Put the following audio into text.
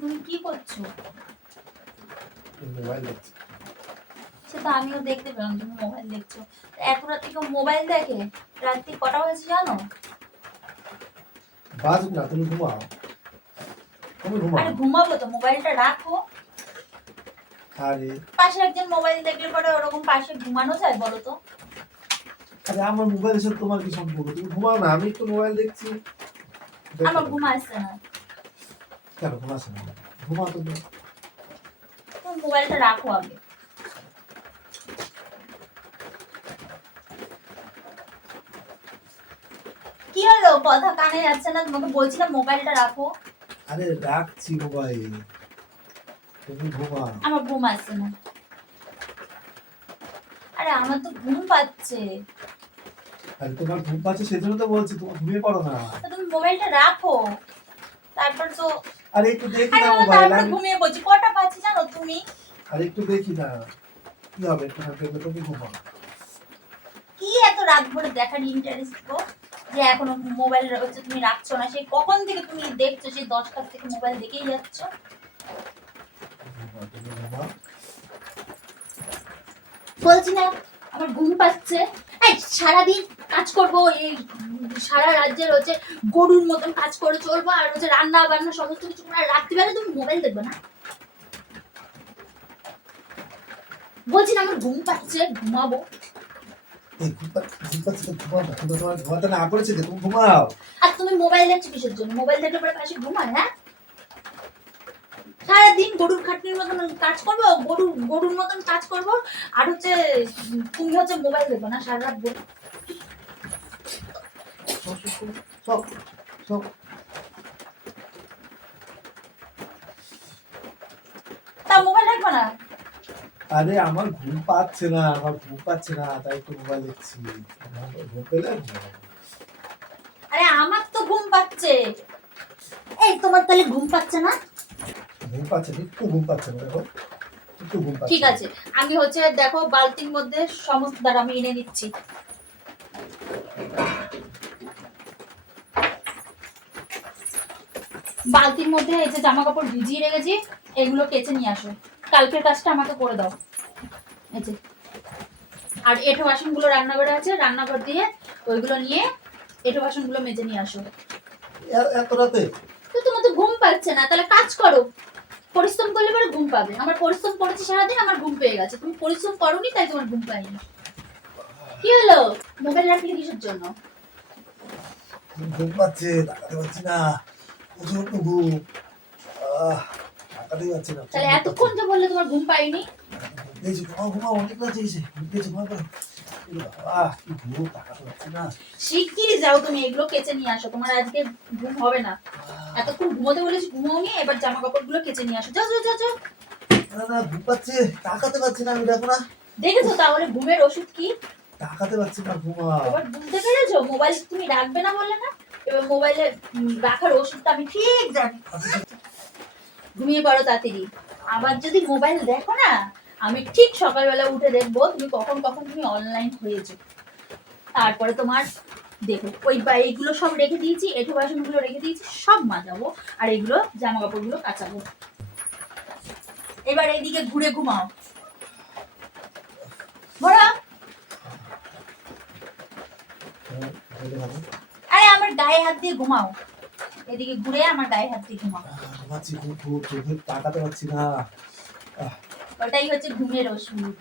তুমি কি করছ? মোবাইল দেখছি। সে তো আমিও দেখতে পেলাম তুমি মোবাইল দেখছ। রাত থেকে মোবাইল দেখে? রাত্রি কটা হয়েছে জানো? বাজুক না তুমি ঘুমাও। তুমি ঘুমাও। আরে ঘুমাবো তো মোবাইলটা রাখো। আরে। পাশে একজন মোবাইল দেখলে পরে ওরকম পাশে ঘুমানো যায় বলো তো? আরে আমার মোবাইলের সাথে তোমার কি সম্পর্ক? তুমি ঘুমাও না আমি একটু মোবাইল দেখছি। আমার ঘুম আসছে না। কেন? ঘুমাচ্ছে না। ঘুমাও তুমি তুমি মোবাইলটা রাখো আগে। কি হলো? কথা কানে যাচ্ছে না তোমাকে বলছিলাম মোবাইলটা রাখো। আরে রাখছি মোবাইল। তুমি ঘুমাও আমার ঘুম আসছে না। আরে আমার তো ঘুম পাচ্ছে। আরে তোমার ঘুম পাচ্ছে সেজন্য তো বলছি তুমি ঘুমিয়ে পড়ো না। তুমি মোবাইলটা রাখো। তারপর তো আরে একটু দেখি না মোবাইল আমি ঘুমিয়ে পড়ছি। কটা পাচ্ছি জানো তুমি? আরে একটু দেখি না। কি হবে? একটু হাতে তুমি ঘুমাও কি এত রাত ভরে দেখার ইন্টারেস্ট গো? যে এখনও মোবাইল হচ্ছে তুমি রাখছো না। সেই কখন থেকে তুমি দেখছ? সেই দশটার থেকে মোবাইল দেখেই যাচ্ছ। বলছি না আমার ঘুম পাচ্ছে। এই সারাদিন কাজ করব এই সারা রাজ্যের হচ্ছে গরুর মতন কাজ করে চলবো আর হচ্ছে রান্না বান্না সমস্ত কিছু করে রাত্রিবেলা তুমি মোবাইল দেখবে না? বলছি না আমার ঘুম পাচ্ছে ঘুমাবো। আর তুমি মোবাইল দেখছ কিসের জন্য? মোবাইল দেখলে পরে পাশে ঘুমায় হ্যাঁ? সারাদিন গরুর খাটনির মতন কাজ করব গরু গরুর মতন কাজ করব আর হচ্ছে তুমি হচ্ছে মোবাইল দেখবে না সারা রাত। সব সব সব সব তা মোবাইল রাখবে না? আরে আমার ঘুম পাচ্ছে না আমার ঘুম পাচ্ছে না তাই একটু মোবাইল দেখছি। ঘুম পেলে? আরে আমার তো ঘুম পাচ্ছে। এই তোমার তাহলে ঘুম পাচ্ছে না? ঘুম পাচ্ছে একটু ঘুম পাচ্ছে না দেখো। একটু ঘুম পাচ্ছে ঠিক আছে আমি হচ্ছে দেখো বালতির মধ্যে সমস্ত দ্বারা আমি এনে দিচ্ছি বালতির মধ্যে এই যে জামা কাপড় ভিজিয়ে রেখেছি এগুলো কেচে নিয়ে আসো। কালকের কাজটা আমাকে করে দাও। এই যে। আর এঁঠো বাসনগুলো রান্নাঘরে আছে রান্নাঘর দিয়ে ওইগুলো নিয়ে এঁঠো বাসনগুলো মেজে নিয়ে আসো। এত রাতে? তো তোমার তো ঘুম পাচ্ছে না তাহলে কাজ করো। পরিশ্রম করলে পরে ঘুম পাবে। আমার পরিশ্রম করেছি সারাদিন আমার ঘুম পেয়ে গেছে। তুমি পরিশ্রম করোনি তাই তোমার ঘুম পায়নি। কি হলো? মোবাইল রাখলে কিসের জন্য? ঘুম পাচ্ছে তাকাতে পারছি না। ঘুম না। তাহলে এতক্ষণ যে বললে তোমার ঘুম পাইনি এই যে অনেক রাত হয়েছে ঘুম করো ঘুম শিগগিরই যাও তুমি এগুলো কেচে নিয়ে আসো। তোমার আজকে ঘুম হবে না। এতক্ষণ ঘুমোতে বলেছি এবার জামা কাপড়গুলো কেচে নিয়ে আসো। যাও যাও যাও যাও। না না ঘুম পাচ্ছে তাকাতে পারছি না আমি দেখো না। দেখেছ তাহলে ঘুমের ওষুধ কি? তাকাতে পারছি না ঘুমাও। এবার বুঝতে পেরেছ? মোবাইল তুমি রাখবে না বলে না? এবার মোবাইলে রাখার ওষুধটা আমি ঠিক জানি। ঘুমিয়ে পড়ো তাড়াতাড়ি। আবার যদি মোবাইল দেখো না, আমি ঠিক সকালবেলা উঠে দেখব তুমি কখন কখন তুমি অনলাইন হয়েছো। তারপরে তোমার দেখো, ওই বা- এইগুলো সব রেখে দিয়েছি, এঁঠো বাসনগুলো রেখে দিয়েছি, সব মাজাবো, আর এগুলো জামা কাপড়গুলো কাচাবো। এবার এইদিকে ঘুরে ঘুমাও। ভরা হ্যাঁ, বলে ভালো। আরে আমার গায়ে হাত দিয়ে ঘুমাও এদিকে ঘুরে আমার গায়ে হাত দিয়ে ঘুমাও ঘুমাচ্ছি ঘুম ঘুম তাকাতে পারছি না ওটাই হচ্ছে ঘুমের ওষুধ